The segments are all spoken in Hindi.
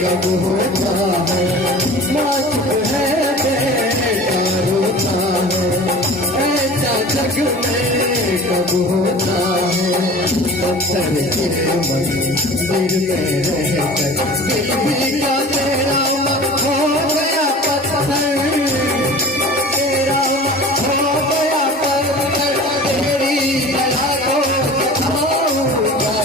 कब होता है मौत है बेटा रोता है ऐसा जग में कब होता है पत्थर के मंदिर में रहकर दिल भी का तेरा हो गया पत्थर तेरा हो गया पत्थर तेरी दया को सताऊंगा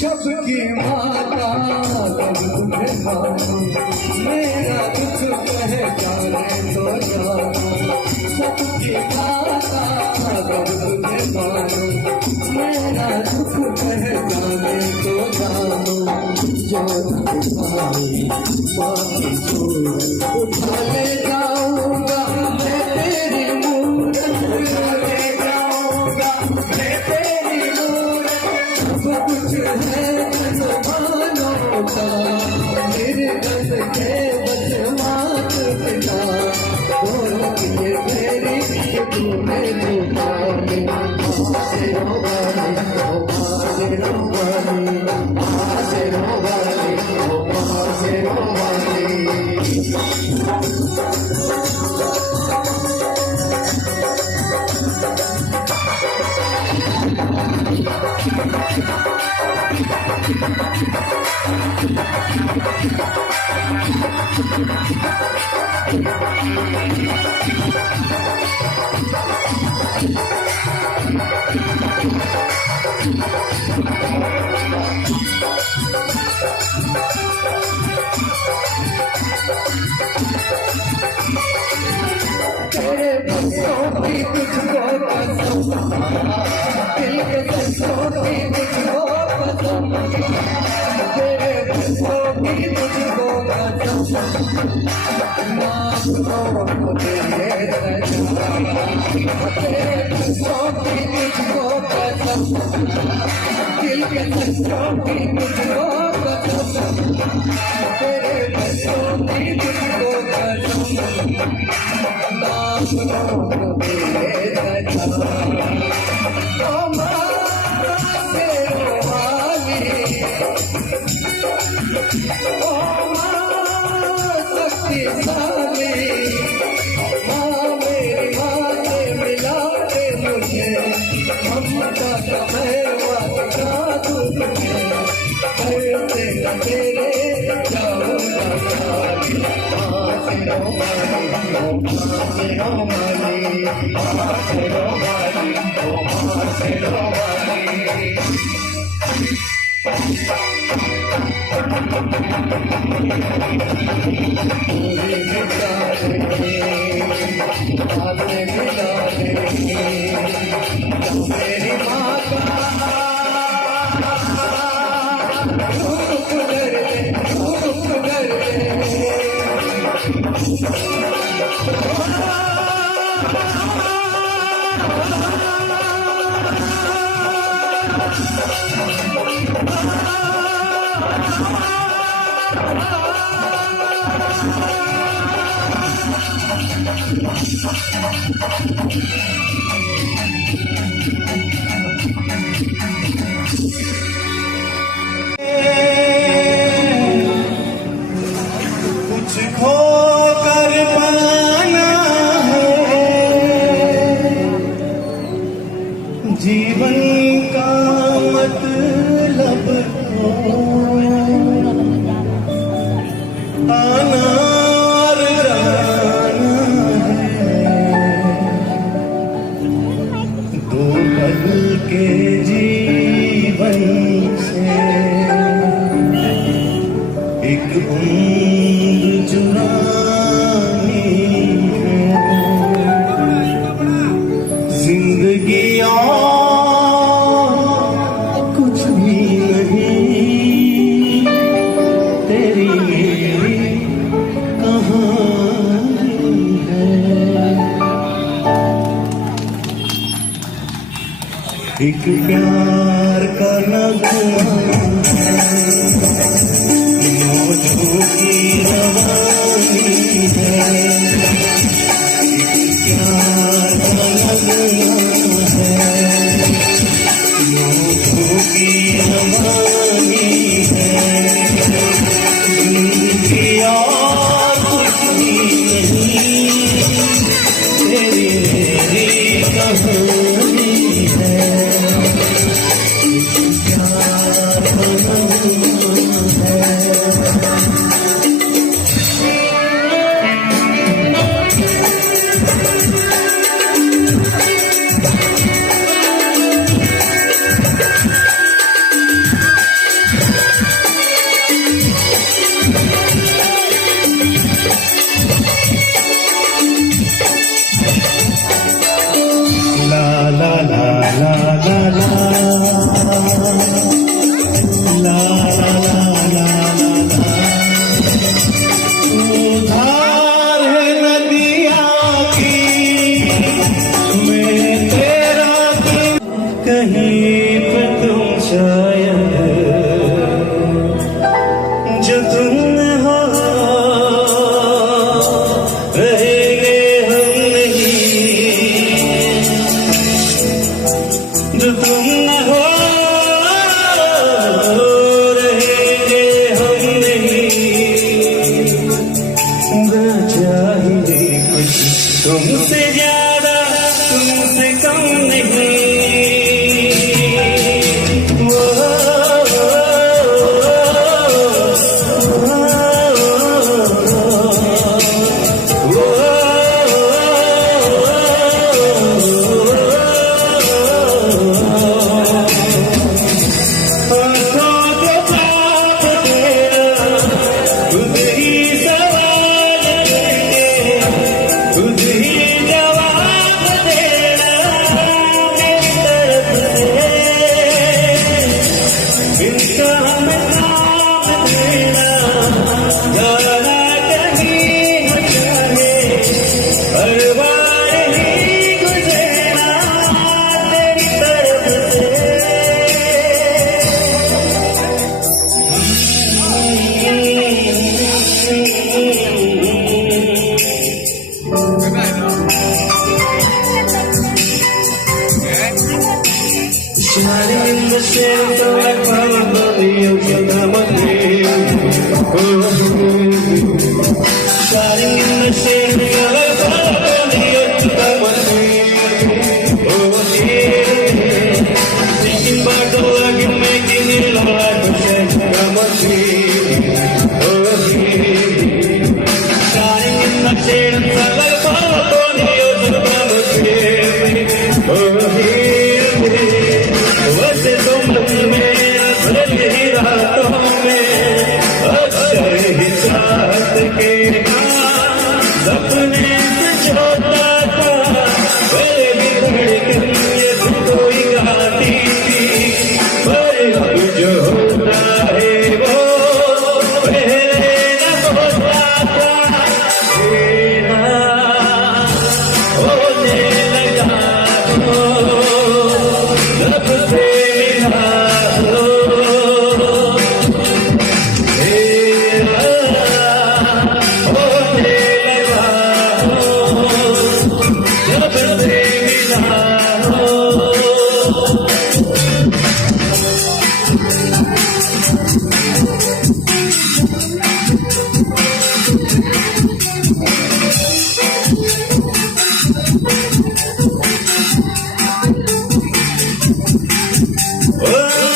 सबकी माता तब तुझे मानो मेरा दुख पहचाने तो जानो सबकी माता तब तुझे मानो मेरा दुख पहचाने तो जानो जो तुम्हारी बात छोड़ उठा ले जाऊंगा मैं तेरी मूरत ले जाऊंगा मैं तेरी मूरत सब कुछ है जमानों का मेरे बस के बदमाश पिता बोल के तेरी तूने पुकारे आसे रोवानी आसे रोवानी आसे रोवानी आसे रोवानी तेरे बच्चों की तुझको कसम दिल के बच्चों की तुझको कसम तेरे बच्चों की तुझको कसम माफ करो तेरे तेरे बच्चों की तुझको कसम दिल के बच्चों की तुझको कसम तेरे बच्चों की तुझको कसम माफ करो तेरे ओ माँ तेरे वाली ओ माँ शक्तिशाली माँ मेरी माँ ने मिला के मुझे ममता का वादा तुझे करते न तेरे जाऊंगा सारी आसिरों वाली आसिरों वाली आसिरों वाली पूरी मिटा दे आगे मिटा दे मेरी माँ का रूप कर दे कुछ खो कर पाना है जीवन का मतलब हो आना और रहना है दो पल के जीवन से एक उम्र चुरानी है जिंदगी और कुछ भी नहीं तेरी मेरी कहानी है एक प्यार का नगमा मौजों की रवानी है प्यार का लगना है मौजों की रवानी है जिंदगी और कुछ भी नहीं तेरी मेरी कहानी है प्यार का लगना है La la la la la la la la la la उधार है नदिया की मैं तेरा दिल कहीं पे तुम शायद जो तुम हो रहेंगे हम नहीं जो तुम हो रहेंगे हम नहीं ना चाहिए कुछ तुमसे ज्यादा तुमसे कम नहीं Shining in the shade of like fire above the ocean, I'm a dream. Shining in the shade of like fire above the ocean, I'm a dream. Oh